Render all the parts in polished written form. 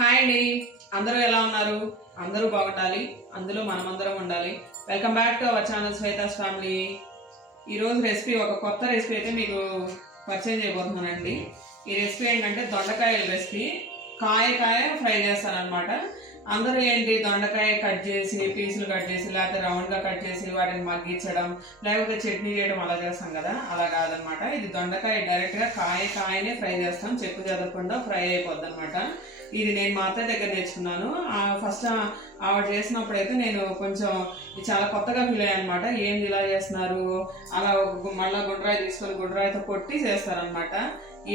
Hi అండి, అందరూ ఎలా ఉన్నారు? అందరూ బాగుండాలి, అందులో మనమందరం ఉండాలి. Welcome back to our channel Shweta's family. ఈరోజు రెసిపీ ఒక కొత్త రెసిపీ అయితే మీకు పరిచయం చేయబోతున్నానండి. ఈ రెసిపీ ఏంటంటే దొండకాయల రెసిపీ. కాయ ఫ్రై చేస్తానన్నమాట. అందరూ ఏంటి, దొండకాయ కట్ చేసి పీసులు కట్ చేసి లేకపోతే రౌండ్గా కట్ చేసి వాటిని మగ్గించడం లేకపోతే చట్నీ చేయడం అలా చేస్తాం కదా, అలా కాదనమాట. ఇది దొండకాయ డైరెక్ట్గా కాయనే ఫ్రై చేస్తాం, చెక్కు చెదరకుండా ఫ్రై అయిపోద్ది అనమాట. ఇది నేను మా అత్తయ్య దగ్గర నేర్చుకున్నాను. ఫస్ట్ ఆవిడ చేసినప్పుడు అయితే నేను కొంచెం చాలా కొత్తగా ఫీల్ అయ్యాను అనమాట. ఏంది ఇలా చేస్తున్నారు, అలా మళ్ళీ గుండ్రాయి తీసుకొని గుండ్రాయితో కొట్టి చేస్తారనమాట.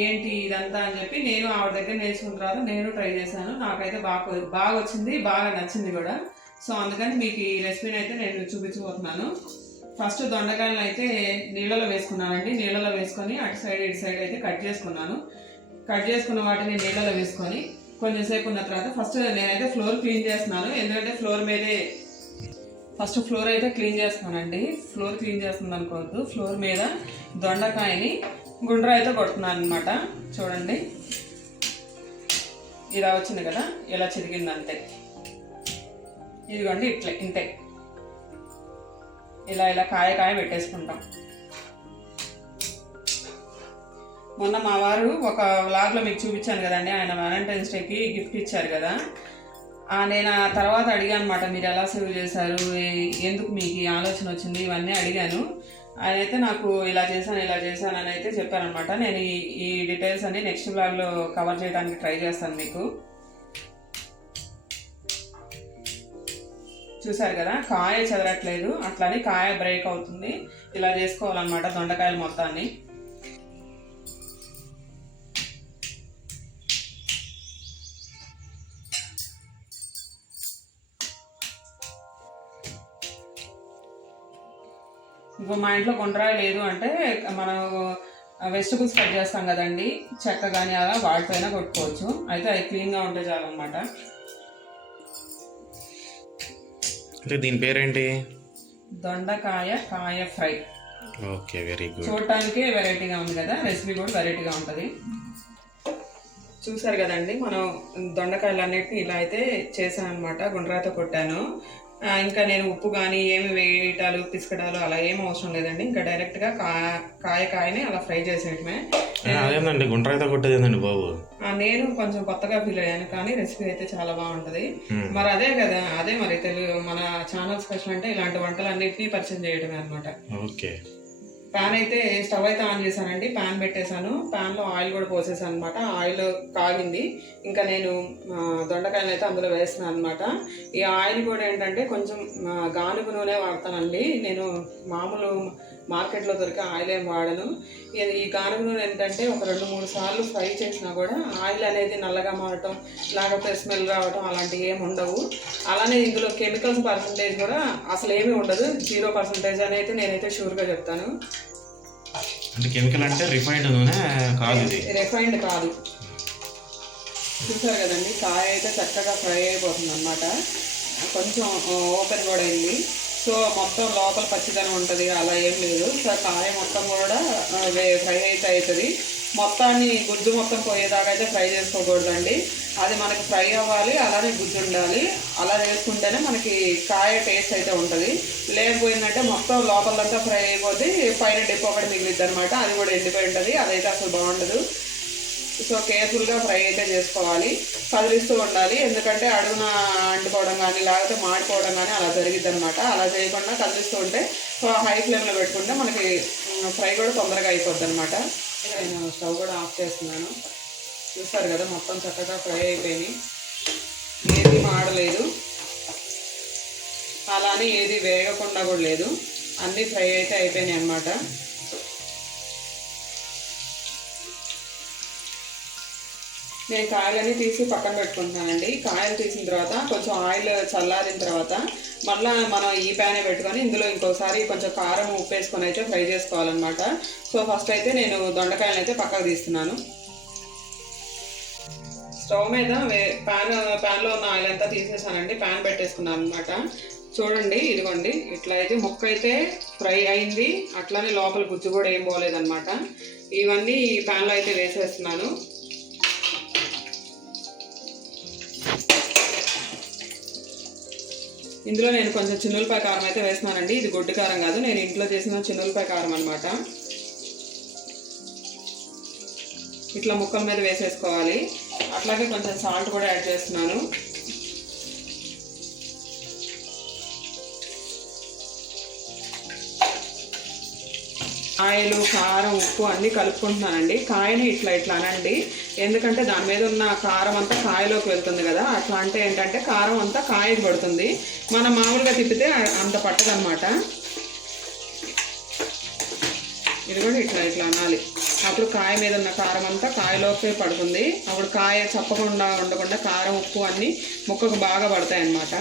ఏంటి ఇదంతా అని చెప్పి నేను ఆవిడ దగ్గర నేర్చుకున్న తర్వాత నేను ట్రై చేశాను. నాకైతే బాగా వచ్చింది, బాగా నచ్చింది కూడా. సో అందుకని మీకు ఈ రెసిపీని అయితే నేను చూపించబోతున్నాను. ఫస్ట్ దొండకాయలను అయితే నీళ్ళలో వేసుకున్నానండి. నీళ్ళలో వేసుకొని అటు సైడ్ ఇటు సైడ్ అయితే కట్ చేసుకున్నాను. కట్ చేసుకున్న వాటిని నీళ్ళలో వేసుకొని కొంచెం సేపు ఉన్న తర్వాత ఫస్ట్ నేనైతే ఫ్లోర్ క్లీన్ చేస్తున్నాను. ఎందుకంటే ఫ్లోర్ మీదే ఫస్ట్ ఫ్లోర్ అయితే క్లీన్ చేస్తున్నానండి. ఫ్లోర్ క్లీన్ చేస్తుంది అనుకోవద్దు, ఫ్లోర్ మీద దొండకాయని గుండ్రాయితో కొడుతున్నాను అనమాట. చూడండి, ఇలా వచ్చింది కదా, ఇలా చిరిగిందంటే ఇదిగోండి ఇంతే. ఇలా కాయ పెట్టేసుకుంటాం. మొన్న మా వారు ఒక వ్లాగ్లో మీకు చూపించాను కదండి, ఆయన వ్యాలంటైన్స్ డేకి గిఫ్ట్ ఇచ్చారు కదా. నేను ఆ తర్వాత అడిగాను అనమాట, మీరు ఎలా సేవ్ చేశారు, ఎందుకు మీకు ఈ ఆలోచన వచ్చింది, ఇవన్నీ అడిగాను. ఆయనైతే నాకు ఇలా చేశాను అని అయితే చెప్పారనమాట. నేను ఈ డీటెయిల్స్ అన్ని నెక్స్ట్ వ్లాగ్లో కవర్ చేయడానికి ట్రై చేస్తాను. మీకు చూసారు కదా, కాయ చెదరట్లేదు, అట్లానే కాయ బ్రేక్ అవుతుంది. ఇలా చేసుకోవాలన్నమాట దొండకాయలు మొత్తాన్ని. ఇంకో మా ఇంట్లో గుండ్రాయి లేదు అంటే మనం వెజిటబుల్స్ కట్ చేస్తాం కదండి, చెక్క కానీ అలా వాటితో అయినా కొట్టుకోవచ్చు. అయితే అది క్లీన్గా ఉంటే చాలన్నమాట. దీని పేరేంటి? దొండకాయ ఫ్రై. Okay, very good. చూడటానికి వెరైటీగా ఉంది కదా, రెసిపీ కూడా వెరైటీగా ఉంటుంది. చూసారు కదండి, మనం దొండకాయలు అన్నిటిని ఇలా అయితే చేశాను అనమాట, గుండ్రాయితో కొట్టాను. ఇంకా నేను ఉప్పు కానీ ఏమి వేయటాలు పిసకటాలు అలా ఏం అవసరం లేదండి. ఇంకా డైరెక్ట్గా కాయని అలా ఫ్రై చేసేయటమే. అదేందండి గుండ్రాయితో కొట్టేదేందండి బాబు? నేను కొంచెం కొత్తగా ఫీల్ అయ్యాను, కానీ రెసిపీ అయితే చాలా బాగుంటుంది. మరి అదే కదా, అదే మరి తెలుగు మన ఛానల్ స్పెషల్ అంటే ఇలాంటి వంటలన్నింటినీ పరిచయం చేయడమే అనమాట. ఓకే. ప్యాన్ అయితే స్టవ్ అయితే ఆన్ చేశానండి, ప్యాన్ పెట్టేశాను. ప్యాన్లో ఆయిల్ కూడా పోసేసాను అనమాట. ఆయిల్ కాగింది, ఇంకా నేను దొండకాయలు అయితే అందులో వేస్తున్నాను అనమాట. ఈ ఆయిల్ కూడా ఏంటంటే కొంచెం గానుగ నూనె వాడతానండి. నేను మామూలు మార్కెట్లో దొరికే ఆయిల్ ఏం వాడను. ఈ గానుగ నూనె ఏంటంటే ఒక 2-3 సార్లు ఫ్రై చేసినా కూడా ఆయిల్ అనేది నల్లగా మారటం లేకపోతే స్మెల్ రావటం అలాంటివి ఏమి ఉండవు. అలానే ఇందులో కెమికల్స్ పర్సంటేజ్ కూడా అసలు ఏమీ ఉండదు, 0% అని అయితే నేనైతే షూర్గా చెప్తాను. అంటే కెమికల్ అంటే రిఫైన్డ్ నూనె కాదు, ఇది రిఫైన్డ్ కాదు. చూసారు కదండి, కాయ అయితే చక్కగా ఫ్రై అయిపోతుంది అనమాట. కొంచెం ఓపెన్ కూడా అయింది. సో మొత్తం లోపల పచ్చిదనం ఉంటుంది, అలా ఏం లేదు. సో కాయ మొత్తం కూడా ఫ్రై అయితే అవుతుంది. మొత్తాన్ని గుజ్జు మొత్తం పోయేదాకా అయితే ఫ్రై చేసుకోకూడదండి. అది మనకి ఫ్రై అవ్వాలి, అలానే గుజ్జు ఉండాలి. అలా చేసుకుంటేనే మనకి కాయ టేస్ట్ అయితే ఉంటుంది. లేకపోయిందంటే మొత్తం లోపలంతా ఫ్రై అయిపోతే పైన డిప్ ఒకటి మిగిలిద్ది అనమాట, అది కూడా ఎండిపోయి ఉంటుంది. అదైతే అసలు బాగుండదు. సో కేర్ఫుల్గా ఫ్రై అయితే చేసుకోవాలి, కదిలిస్తూ ఉండాలి. ఎందుకంటే అడుగున అంటుకోవడం కానీ లేకపోతే మాడిపోవడం కానీ అలా జరిగిద్ది అనమాట. అలా చేయకుండా కదిలిస్తూ ఉంటే హై ఫ్లేమ్లో పెట్టుకుంటే మనకి ఫ్రై కూడా తొందరగా అయిపోద్ది అనమాట. నేను స్టవ్ కూడా ఆఫ్ చేస్తున్నాను. చూస్తారు కదా, మొత్తం చక్కగా ఫ్రై అయిపోయినాయి, ఏది మాడలేదు, అలానే ఏది వేగకుండా కూడా లేదు, అన్నీ ఫ్రై అయితే అయిపోయినాయి అన్నమాట. నేను కాయలన్నీ తీసి పక్కన పెట్టుకుంటున్నానండి. కాయలు తీసిన తర్వాత కొంచెం ఆయిల్ చల్లారిన తర్వాత మళ్ళీ మనం ఈ ప్యానే పెట్టుకొని ఇందులో ఇంకోసారి కొంచెం కారం ఉప్పు వేసుకొని అయితే ఫ్రై చేసుకోవాలన్నమాట. సో ఫస్ట్ అయితే నేను దొండకాయలను అయితే పక్కకు తీస్తున్నాను. స్టవ్ మీద ప్యాన్లో ఉన్న ఆయిల్ అంతా తీసేసానండి, ప్యాన్ పెట్టేసుకున్నాను అనమాట. చూడండి, ఇదిగోండి, ఇట్లా అయితే ముక్క అయితే ఫ్రై అయింది, అట్లానే లోపల గుజ్జు కూడా ఏం పోలేదన్నమాట. ఇవన్నీ ఈ ప్యాన్లో అయితే వేసేస్తున్నాను. ఇందులో నేను కొంచెం చిన్నులపాయ కారం అయితే వేస్తున్నానండి. ఇది గొడ్డు కారం కాదు, నేను ఇంట్లో చేసిన చిన్నులపాయ కారం అనమాట. ఇట్లా ముక్కల మీద వేసేసుకోవాలి. అట్లాగే కొంచెం సాల్ట్ కూడా యాడ్ చేస్తున్నాను. ఆయిల్, కారం, ఉప్పు అన్నీ కలుపుకుంటున్నానండి. కాయని ఇట్లా ఇట్లా అనండి, ఎందుకంటే దాని మీద ఉన్న కారం అంతా కాయలోకి వెళ్తుంది కదా. అట్లా అంటే ఏంటంటే కారం అంతా కాయకి పడుతుంది, మనం మామూలుగా తిప్పితే అంత పట్టదనమాట. ఇది కూడా ఇట్లా ఇట్లా అనాలి, అప్పుడు కాయ మీద ఉన్న కారం అంతా కాయలోకే పడుతుంది. అప్పుడు కాయ చప్పకుండా ఉండకుండా కారం, ఉప్పు అన్నీ ముక్కకు బాగా పడతాయి అన్నమాట.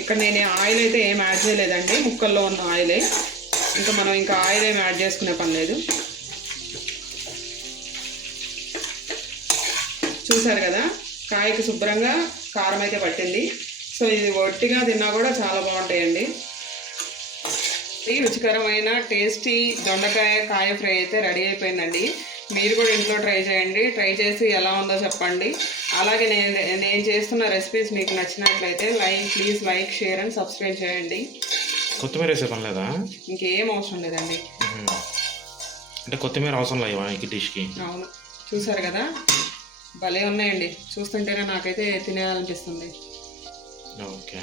ఇక్కడ నేను ఆయిల్ అయితే ఏం యాడ్ చేయలేదండి, ముక్కల్లో ఉన్న ఆయిలే. ఇంకా మనం ఇంకా ఆయిల్ ఏం యాడ్ చేసుకునే పని లేదు. చూసారు కదా, కాయకి శుభ్రంగా కారం అయితే పట్టింది. సో ఇది ఒట్టిగా తిన్నా కూడా చాలా బాగుంటాయండి. ఈ రుచికరమైన టేస్టీ దొండకాయ కాయ ఫ్రై అయితే రెడీ అయిపోయిందండి. మీరు కూడా ఇంట్లో ట్రై చేయండి. ట్రై చేసి ఎలా ఉందో చెప్పండి. అలాగే నేను చేస్తున్న రెసిపీస్ మీకు నచ్చినట్లయితే please like, share and subscribe చేయండి. కొత్తిమీర వేసే పని లేదా? ఇంకేం అవసరం లేదండి. అంటే కొత్తిమీర అవసరం లేవా ఈ డిష్కి? అవును, చూసారు కదా, భలే ఉన్నాయండి. చూస్తుంటేనే నాకైతే తినేయాలనిపిస్తుంది. ఓకే.